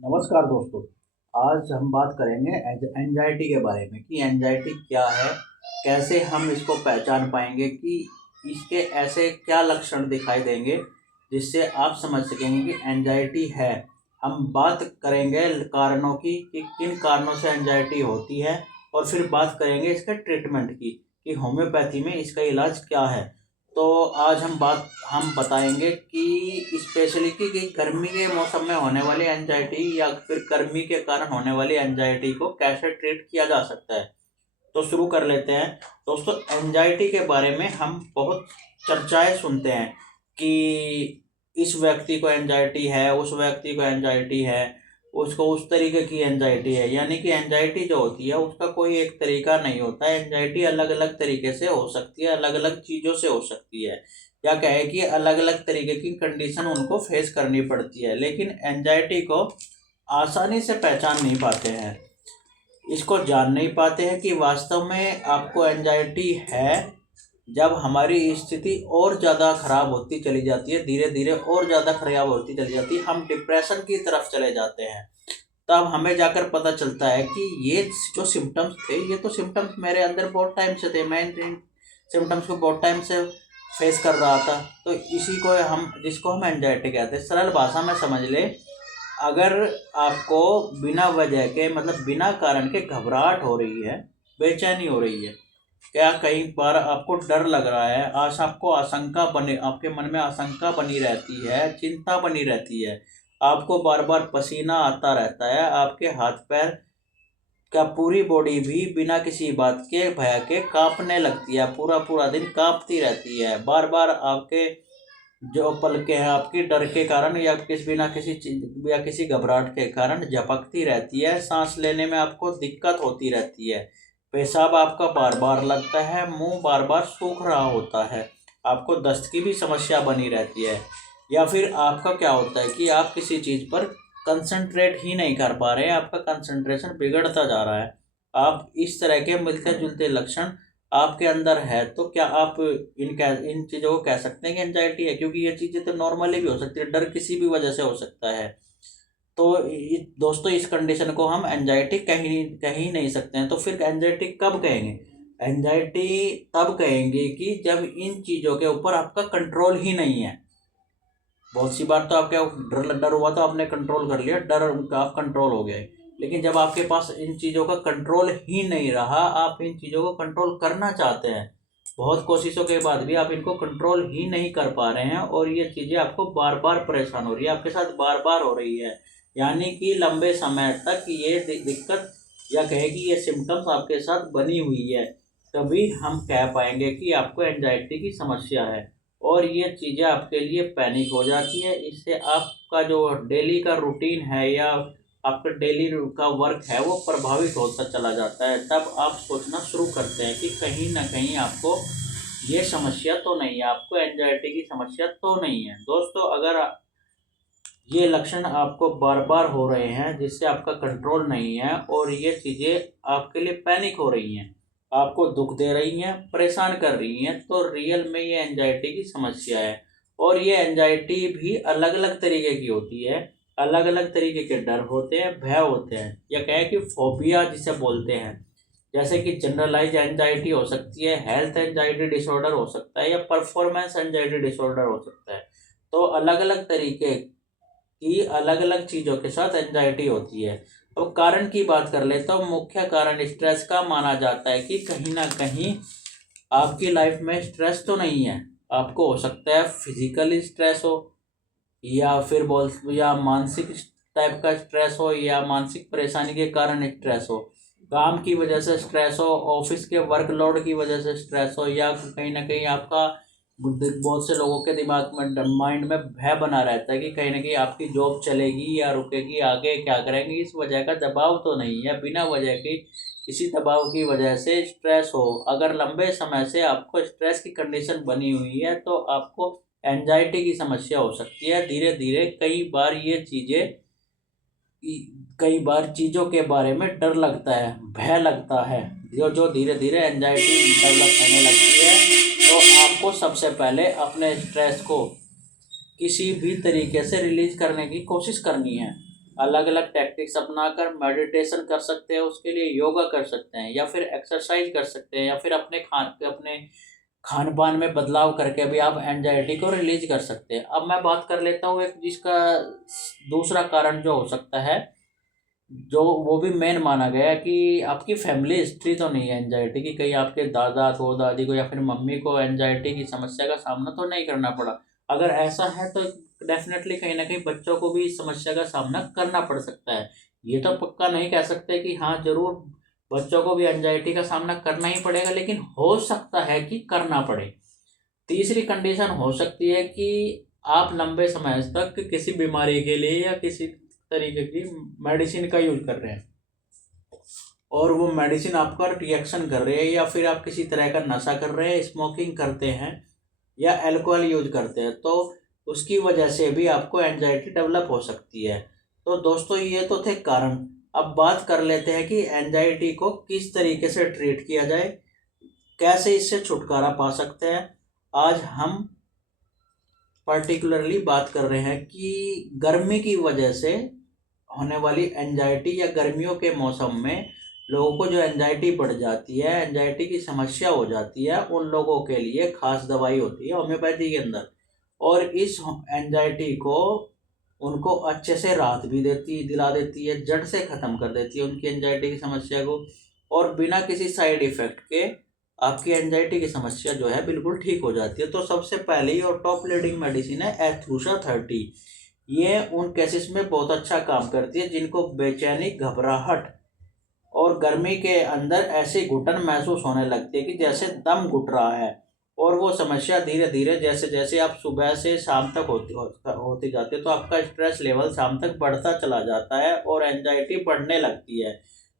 नमस्कार दोस्तों। आज हम बात करेंगे एंजाइटी के बारे में कि एंजाइटी क्या है, कैसे हम इसको पहचान पाएंगे कि इसके ऐसे क्या लक्षण दिखाई देंगे जिससे आप समझ सकेंगे कि एंजाइटी है। हम बात करेंगे कारणों की कि किन कारणों से एंजाइटी होती है और फिर बात करेंगे इसके ट्रीटमेंट की कि होम्योपैथी में इसका इलाज क्या है। तो आज हम बताएंगे कि स्पेशली कि गर्मी के मौसम में होने वाली एंजाइटी या फिर गर्मी के कारण होने वाली एंजाइटी को कैसे ट्रीट किया जा सकता है। तो शुरू कर लेते हैं। दोस्तों, एंजाइटी के बारे में हम बहुत चर्चाएं सुनते हैं कि इस व्यक्ति को एंजाइटी है, उस व्यक्ति को एंजाइटी है, उसको उस तरीके की एंजाइटी है। यानी कि एंजाइटी जो होती है उसका कोई एक तरीका नहीं होता है। एंजाइटी अलग अलग तरीके से हो सकती है, अलग अलग चीज़ों से हो सकती है, या कहे कि अलग अलग तरीके की कंडीशन उनको फेस करनी पड़ती है। लेकिन एंजाइटी को आसानी से पहचान नहीं पाते हैं, इसको जान नहीं पाते हैं कि वास्तव में आपको एंजाइटी है। जब हमारी स्थिति और ज़्यादा खराब होती चली जाती है, धीरे धीरे और ज़्यादा खराब होती चली जाती है, हम डिप्रेशन की तरफ चले जाते हैं, तब हमें जाकर पता चलता है कि ये जो सिम्टम्स थे, ये तो सिम्टम्स मेरे अंदर बहुत टाइम से थे, मैं इन सिम्टम्स को बहुत टाइम से फेस कर रहा था। तो इसी को जिसको हम एंजाइटी कहते हैं, सरल भाषा में समझ ले। अगर आपको बिना वजह के, मतलब बिना कारण के घबराहट हो रही है, बेचैनी हो रही है, क्या कई बार आपको डर लग रहा है, आज आपको आशंका बने, आपके मन में आशंका बनी रहती है, चिंता बनी रहती है, आपको बार बार पसीना आता रहता है, आपके हाथ पैर क्या पूरी बॉडी भी बिना किसी बात के भय के कांपने लगती है, पूरा पूरा दिन कांपती रहती है, बार बार आपके जो पलकें हैं आपकी डर के कारण या किसी घबराहट के कारण झपकती रहती है, सांस लेने में आपको दिक्कत होती रहती है, पेशाब आपका बार बार लगता है, मुंह बार बार सूख रहा होता है, आपको दस्त की भी समस्या बनी रहती है, या फिर आपका क्या होता है कि आप किसी चीज़ पर कंसंट्रेट ही नहीं कर पा रहे हैं, आपका कंसंट्रेशन बिगड़ता जा रहा है। आप इस तरह के मिलते जुलते लक्षण आपके अंदर है, तो क्या आप इन चीज़ों को कह सकते हैं कि एंजाइटी है? क्योंकि ये चीज़ें तो नॉर्मली भी हो सकती है, डर किसी भी वजह से हो सकता है। तो दोस्तों, इस कंडीशन को हम एंजाइटी कह ही नहीं सकते हैं। तो फिर एंजाइटी कब कहेंगे? एंजाइटी तब कहेंगे कि जब इन चीज़ों के ऊपर आपका कंट्रोल ही नहीं है। बहुत सी बार तो आपके डर डर हुआ तो आपने कंट्रोल कर लिया, डर आप कंट्रोल हो गए, लेकिन जब आपके पास इन चीज़ों का कंट्रोल ही नहीं रहा, आप इन चीज़ों को कंट्रोल करना चाहते हैं, बहुत कोशिशों के बाद भी आप इनको कंट्रोल ही नहीं कर पा रहे हैं, और ये चीज़ें आपको बार बार परेशान हो रही है, आपके साथ बार बार हो रही है, यानी कि लंबे समय तक ये दिक्कत या कहे कि ये सिम्टम्स आपके साथ बनी हुई है, तभी हम कह पाएंगे कि आपको एंजाइटी की समस्या है। और ये चीज़ें आपके लिए पैनिक हो जाती है, इससे आपका जो डेली का रूटीन है या आपका डेली का वर्क है वो प्रभावित होता चला जाता है। तब आप सोचना शुरू करते हैं कि कहीं ना कहीं आपको ये समस्या तो नहीं है, आपको एंजाइटी की समस्या तो नहीं है। दोस्तों, अगर ये लक्षण आपको बार बार हो रहे हैं जिससे आपका कंट्रोल नहीं है और ये चीज़ें आपके लिए पैनिक हो रही हैं, आपको दुख दे रही हैं, परेशान कर रही हैं, तो रियल में ये एंजाइटी की समस्या है। और ये एंजाइटी भी अलग अलग तरीके की होती है, अलग अलग तरीके के डर होते हैं, भय होते हैं, या कहें कि फोबिया जिसे बोलते हैं। जैसे कि जनरलाइज एंजाइटी हो सकती है, हेल्थ एंजाइटी डिसऑर्डर हो सकता है, या परफॉर्मेंस एंजाइटी डिसऑर्डर हो सकता है। तो अलग अलग तरीके की अलग अलग चीज़ों के साथ एंजाइटी होती है। अब कारण की बात कर ले तो मुख्य कारण स्ट्रेस का माना जाता है कि कहीं ना कहीं आपकी लाइफ में स्ट्रेस तो नहीं है। आपको हो सकता है फिजिकली स्ट्रेस हो, या फिर बोल या मानसिक टाइप का स्ट्रेस हो, या मानसिक परेशानी के कारण स्ट्रेस हो, काम की वजह से स्ट्रेस हो, ऑफिस के वर्कलोड की वजह से स्ट्रेस हो, या कहीं ना कहीं आपका बहुत से लोगों के दिमाग में माइंड में भय बना रहता है कि कहीं ना कहीं आपकी जॉब चलेगी या रुकेगी, आगे क्या करेंगे, इस वजह का दबाव तो नहीं है, बिना वजह की किसी दबाव की वजह से स्ट्रेस हो। अगर लंबे समय से आपको स्ट्रेस की कंडीशन बनी हुई है तो आपको एंजाइटी की समस्या हो सकती है। धीरे धीरे कई बार चीज़ों के बारे में डर लगता है, भय लगता है, जो जो धीरे धीरे एंजाइटी डेवलप होने लगती है। तो आपको सबसे पहले अपने स्ट्रेस को किसी भी तरीके से रिलीज करने की कोशिश करनी है। अलग अलग टैक्टिक्स अपनाकर मेडिटेशन कर सकते हैं, उसके लिए योगा कर सकते हैं, या फिर एक्सरसाइज कर सकते हैं, या फिर अपने खान पान में बदलाव करके भी आप एंजाइटी को रिलीज कर सकते हैं। अब मैं बात कर लेता हूँ एक जिसका दूसरा कारण जो हो सकता है, जो वो भी मेन माना गया है कि आपकी फैमिली हिस्ट्री तो नहीं है एंजाइटी की, कहीं आपके दादा को, दादी को या फिर मम्मी को एंजाइटी की समस्या का सामना तो नहीं करना पड़ा। अगर ऐसा है तो डेफिनेटली कहीं ना कहीं बच्चों को भी इस समस्या का सामना करना पड़ सकता है। ये तो पक्का नहीं कह सकते कि हाँ जरूर बच्चों को भी एंजाइटी का सामना करना ही पड़ेगा, लेकिन हो सकता है कि करना पड़े। तीसरी कंडीशन हो सकती है कि आप लंबे समय तक किसी बीमारी के लिए या किसी तरीके की मेडिसिन का यूज कर रहे हैं और वो मेडिसिन आपका रिएक्शन कर रही है, या फिर आप किसी तरह का नशा कर रहे हैं, स्मोकिंग करते हैं या अल्कोहल यूज करते हैं, तो उसकी वजह से भी आपको एंजाइटी डेवलप हो सकती है। तो दोस्तों ये तो थे कारण। अब बात कर लेते हैं कि एंजाइटी को किस तरीके से ट्रीट किया जाए, कैसे इससे छुटकारा पा सकते हैं। आज हम पर्टिकुलरली बात कर रहे हैं कि गर्मी की वजह से होने वाली एंजाइटी या गर्मियों के मौसम में लोगों को जो एंजाइटी बढ़ जाती है, एंजाइटी की समस्या हो जाती है, उन लोगों के लिए खास दवाई होती है होम्योपैथी के अंदर, और इस एंजाइटी को उनको अच्छे से राहत भी दिला देती है, जड़ से ख़त्म कर देती है उनकी एंजाइटी की समस्या को, और बिना किसी साइड इफ़ेक्ट के आपकी एंजाइटी की समस्या जो है बिल्कुल ठीक हो जाती है। तो सबसे पहली और टॉप लीडिंग मेडिसिन है एथूसा 30। ये उन केसेस में बहुत अच्छा काम करती है जिनको बेचैनी, घबराहट और गर्मी के अंदर ऐसी घुटन महसूस होने लगती है कि जैसे दम घुट रहा है, और वो समस्या धीरे धीरे जैसे जैसे आप सुबह से शाम तक होती जाती है, तो आपका स्ट्रेस लेवल शाम तक बढ़ता चला जाता है और एंजाइटी बढ़ने लगती है।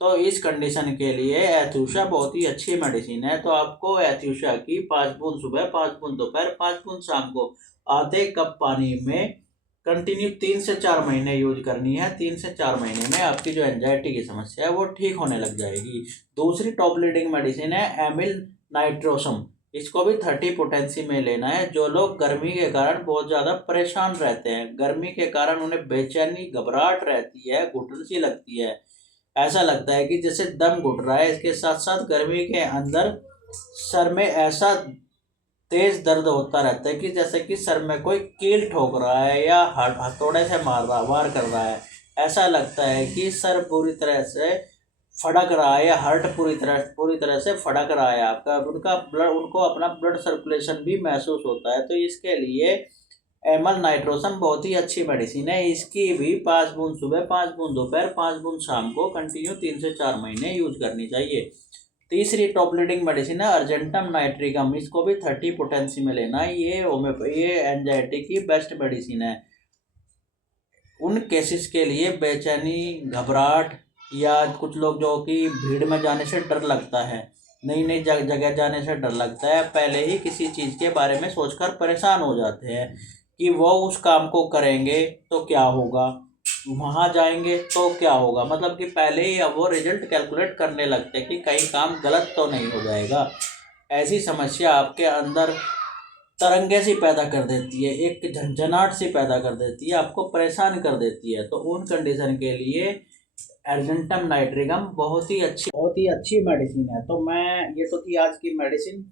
तो इस कंडीशन के लिए एथूसा बहुत ही अच्छी मेडिसिन है। तो आपको एथूसा की 5 बूंद सुबह, 5 बूंद दोपहर, 5 बूंद शाम को आधे कप पानी में कंटिन्यू 3 से 4 महीने यूज करनी है। 3 से 4 महीने में आपकी जो एंजाइटी की समस्या है वो ठीक होने लग जाएगी। दूसरी टॉप लीडिंग मेडिसिन है एमिल नाइट्रोसम। इसको भी 30 पोटेंसी में लेना है। जो लोग गर्मी के कारण बहुत ज़्यादा परेशान रहते हैं, गर्मी के कारण उन्हें बेचैनी, घबराहट रहती है, घुटन सी लगती है, ऐसा लगता है कि जैसे दम घुट रहा है, इसके साथ साथ गर्मी के अंदर सर में ऐसा तेज दर्द होता रहता है कि जैसे कि सर में कोई कील ठोक रहा है या हथौड़े से वार कर रहा है। ऐसा लगता है कि सर पूरी तरह से फड़क रहा है या हार्ट पूरी तरह से फड़क रहा है आपका। उनको अपना ब्लड सर्कुलेशन भी महसूस होता है। तो इसके लिए एमल नाइट्रोसन बहुत ही अच्छी मेडिसिन है। इसकी भी 5 बूंद सुबह, 5 बूंद दोपहर, 5 बूंद शाम को कंटिन्यू 3 से 4 महीने यूज करनी चाहिए। तीसरी टॉप लीडिंग मेडिसिन है अर्जेंटम नाइट्रिकम। इसको भी 30 पोटेंसी में लेना है। ये एंजाइटी की बेस्ट मेडिसिन है उन केसेस के लिए बेचैनी, घबराहट, या कुछ लोग जो कि भीड़ में जाने से डर लगता है, नई नई जगह जाने से डर लगता है, पहले ही किसी चीज़ के बारे में सोचकर परेशान हो जाते हैं कि वो उस काम को करेंगे तो क्या होगा, वहाँ जाएंगे तो क्या होगा, मतलब कि पहले ही अब वो रिजल्ट कैलकुलेट करने लगते हैं कि कहीं काम गलत तो नहीं हो जाएगा। ऐसी समस्या आपके अंदर तरंगे सी पैदा कर देती है, एक झंझनाहट सी पैदा कर देती है, आपको परेशान कर देती है। तो उन कंडीशन के लिए अर्जेंटम नाइट्रिकम बहुत ही अच्छी मेडिसिन है। तो मैं ये तो थी आज की मेडिसिन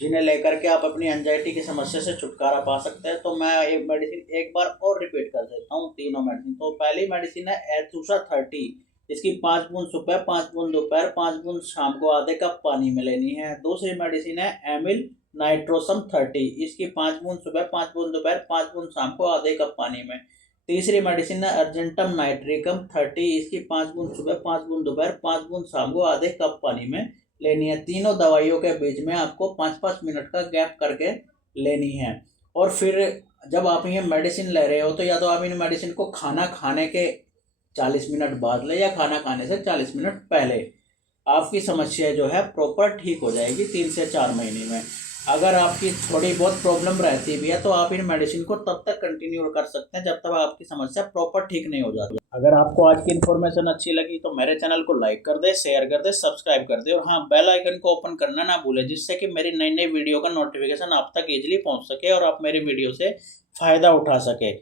जिन्हें लेकर के आप अपनी एंजाइटी की समस्या से छुटकारा पा सकते हैं। तो मैं एक मेडिसिन एक बार और रिपीट कर देता हूँ, तीनों मेडिसिन। तो पहली मेडिसिन है एथूसा 30। इसकी 5 बूंद सुबह, 5 बूंद दोपहर, 5 बूंद शाम को आधे कप पानी में लेनी है। दूसरी मेडिसिन है एमिल नाइट्रोसम 30। इसकी 5 बूंद सुबह, 5 बूंद दोपहर, 5 बूंद शाम को आधे कप पानी में। तीसरी मेडिसिन है अर्जेंटम नाइट्रिकम 30। इसकी 5 बूंद सुबह, 5 बूंद दोपहर, 5 बूंद शाम को आधे कप पानी में लेनी है। तीनों दवाइयों के बीच में आपको 5-5 मिनट का गैप करके लेनी है। और फिर जब आप ये मेडिसिन ले रहे हो तो या तो आप इन मेडिसिन को खाना खाने के 40 मिनट बाद ले, या खाना खाने से 40 मिनट पहले। आपकी समस्या जो है प्रॉपर ठीक हो जाएगी 3 से 4 महीने में। अगर आपकी थोड़ी बहुत प्रॉब्लम रहती भी है तो आप इन मेडिसिन को तब तक कंटिन्यू कर सकते हैं जब तक आपकी समस्या प्रॉपर ठीक नहीं हो जाती। अगर आपको आज की इन्फॉर्मेशन अच्छी लगी तो मेरे चैनल को लाइक कर दे, शेयर कर दे, सब्सक्राइब कर दे, और हाँ, बेल आइकन को ओपन करना ना भूले, जिससे कि मेरी नई नई वीडियो का नोटिफिकेशन आप तक इजीली पहुंच सके और आप मेरी वीडियो से फ़ायदा उठा सके।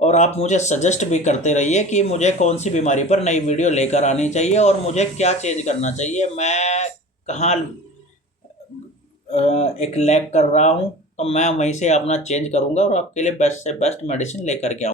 और आप मुझे सजेस्ट भी करते रहिए कि मुझे कौन सी बीमारी पर नई वीडियो लेकर आनी चाहिए और मुझे क्या चेंज करना चाहिए, मैं कहाँ एक लैग कर रहा हूँ, तो मैं वहीं से अपना चेंज करूँगा और आपके लिए बेस्ट से बेस्ट मेडिसिन लेकर के आऊँगा।